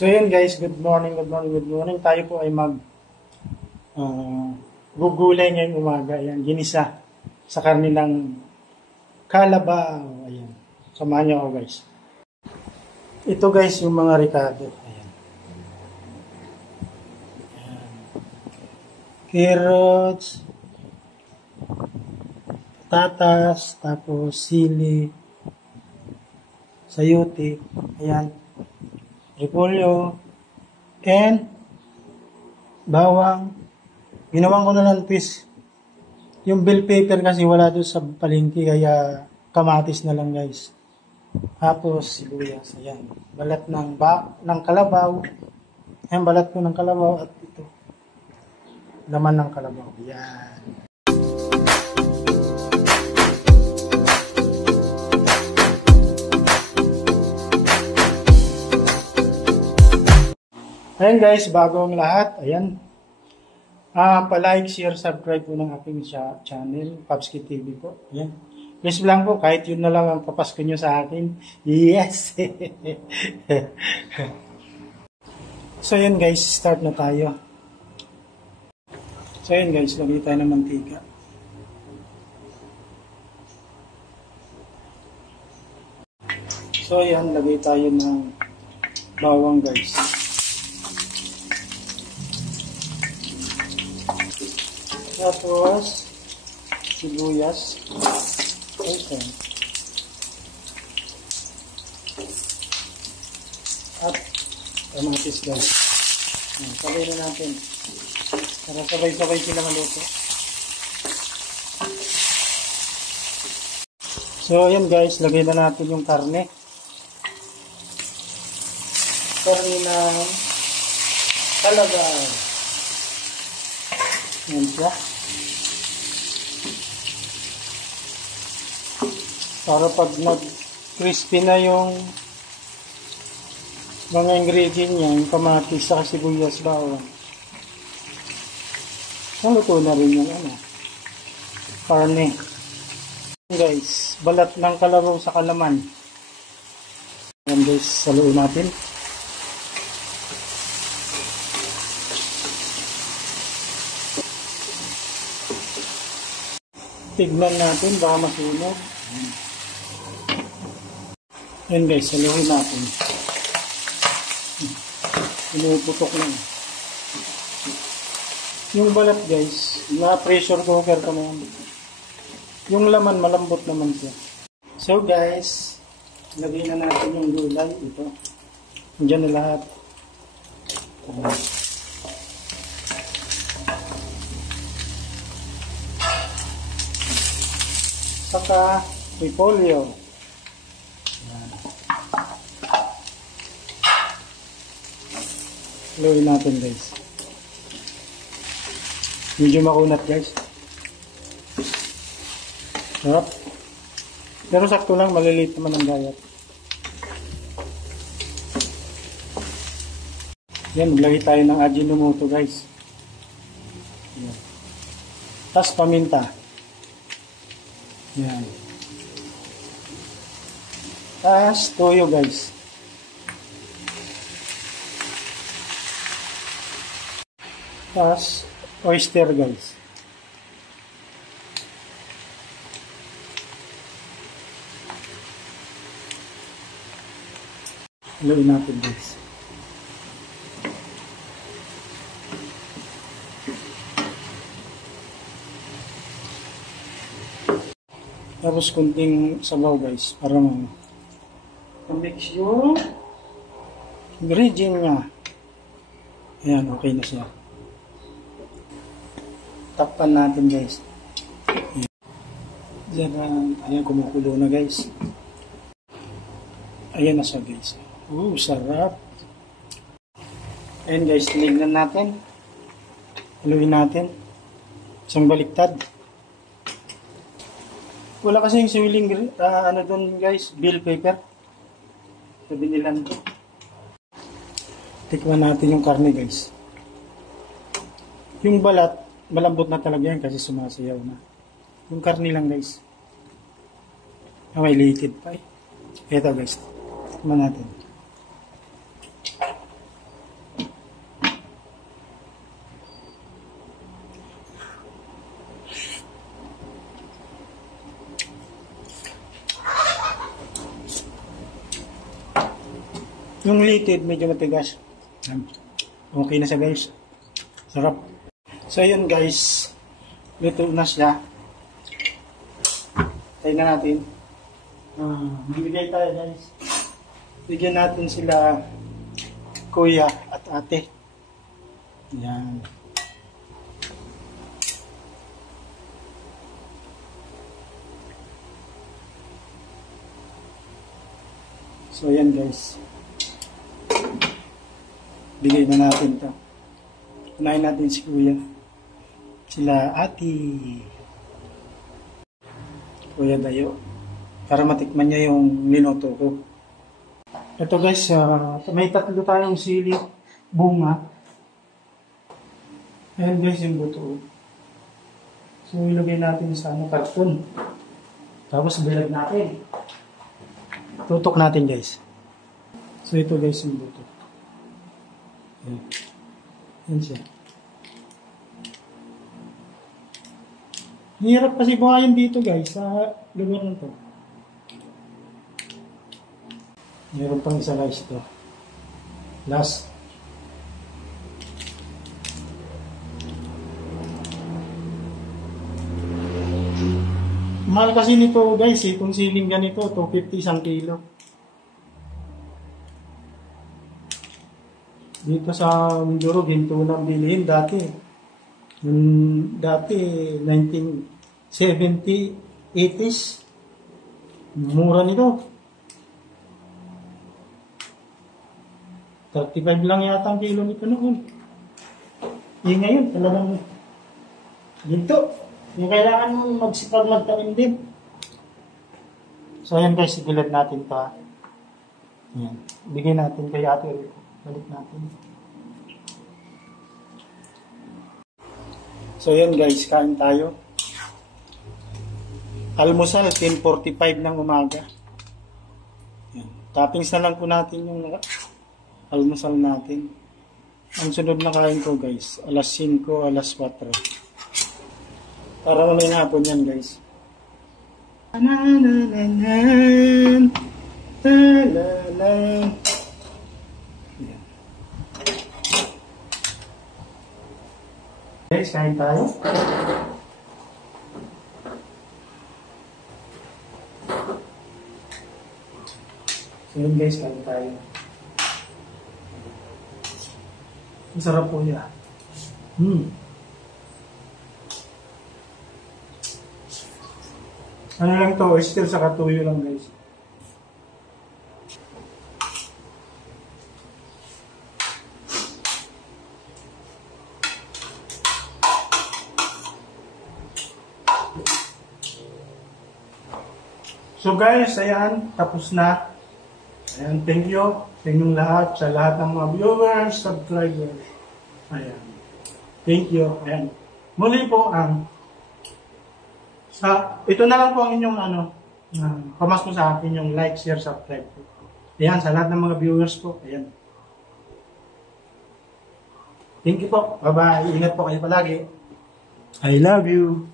So yun guys, good morning. Tayo po ay gugulay ngayong umaga. Ayan, ginisa sa karne ng kalabaw. Ayan, samahan niyo ako guys. Ito guys yung mga ricado. Ayan. Ayan. Carrots, patatas, tapos sili, sayote, ayan, repolyo, and bawang. Ginawan ko na lang twist. Yung bell pepper kasi wala doon sa palengke, kaya kamatis na lang guys. Tapos sibuyas, ayan. Balat ng kalabaw. Ayan, balat ko ng kalabaw at ito. Laman ng kalabaw. Ayan. Ayan guys, bago ang lahat, ayan. Pa-like, share, subscribe po ng aking channel, Papski TV po. Ayan. Please lang po, kahit yun na lang ang papasko nyo sa akin. Yes! So ayan guys, start na tayo. So ayan guys, lagay tayo ng mantika. So ayan, lagay tayo ng bawang guys. Tapos, sibuyas. Okay. At kamatis guys. Sabay na natin. Para sabay-sabay sila maluto. So, ayan guys. Lagay na natin yung karne. Karne ng kalabaw. Ayan siya. Para pag nag-crispy na yung mga ingredient niya, yung kamatis, saka sibuyas, bawang. Naluto na rin yung karne. Guys, balat ng kalabaw sa kalaman. Ayan guys, saluin natin. Tignan natin, baka masunog. Ayan guys, saluhin natin. Pinuputok lang. Yung balat guys, na-pressure cooker ka na yan. Yung laman, malambot naman siya. So guys, lagay na natin yung gulay. Ito. Diyan na lahat. Saka repolyo. Haluin natin guys. Medyo makunat guys. Sarap. Pero sakto lang, maliliit naman ang gayat. Yan, maglagay tayo ng Ajinomoto guys. Yan. Tapos paminta. Yan. Tapos toyo guys. Tapos oyster guys. Haluin natin guys. Tapos kunting sabaw guys, para ma-mix yung ingredient niya. Ayan, okay na siya. Takpan natin guys. Ayan, ayan, kumukulo na guys. Ayan na siya guys. Sarap. Ayan guys, tinignan natin. Haluin natin. Isang baliktad. Wala kasi yung siwiling, doon guys, bell pepper. Sabi nila nito. Tikman natin yung karne guys. Yung balat, malambot na talaga yan kasi sumasayaw na. Yung karne lang guys. May liquid pa eh. Ito guys. Tikman natin. Yung liquid medyo matigas. Yan. Okay na siya guys. Sarap. So yun guys. Luto na siya. Tayo na natin. Bibigay tayo guys. Bigyan natin sila kuya at ate. Yan. So yan guys. Bigay na natin to. Unahin natin si kuya. Sila ate. Kuya Dayo. Para matikman niya yung linoto ko. Ito guys, may tatlo tayong sili bunga. Ayan guys yung buto. So ilagay natin sa karton. Tapos bilad natin. Tutok natin guys. So ito guys yung buto. Ayan. Ayan siya. Hirap kasi buhayin dito guys sa lugar na to. Meron pang isa guys ito. Last. Mahal kasi nito guys kung siling ganito, 250 isang kilo. Dito sa Mindoro, ginto nang bilihin dati. Dati, 1970, 80s. Mura nito. 35 lang yata ang kilo nito noon. Ngayon, talagang ginto. Yung kailangan mong magsipag magtanim din. So ayan guys, sigilad natin ito ha. Ayan. Bigay natin kay ate. Balik natin. So ayan guys, kain tayo. Almusal, 10:45 ng umaga. Ayan. Toppings na lang po natin yung almusal natin. Ang sunod na kain ko guys, alas 5, alas 4. Para wala yung hapon yan guys. Guys, kain tayo. So yun guys, kain tayo. Masarap po yan. Ano lang to, oyster sa katuyo lang guys. So guys, ayan, tapos na. Ayan, thank you sa inyong lahat, sa lahat ng mga viewers, subscribers. Ayan. Thank you. Ayan. Muli po ito na lang po ang inyong pamasko sa akin yung like, share, subscribe po. Ayan, sa lahat ng mga viewers po. Ayan. Thank you po. Bye-bye. Ingat po kayo palagi. I love you.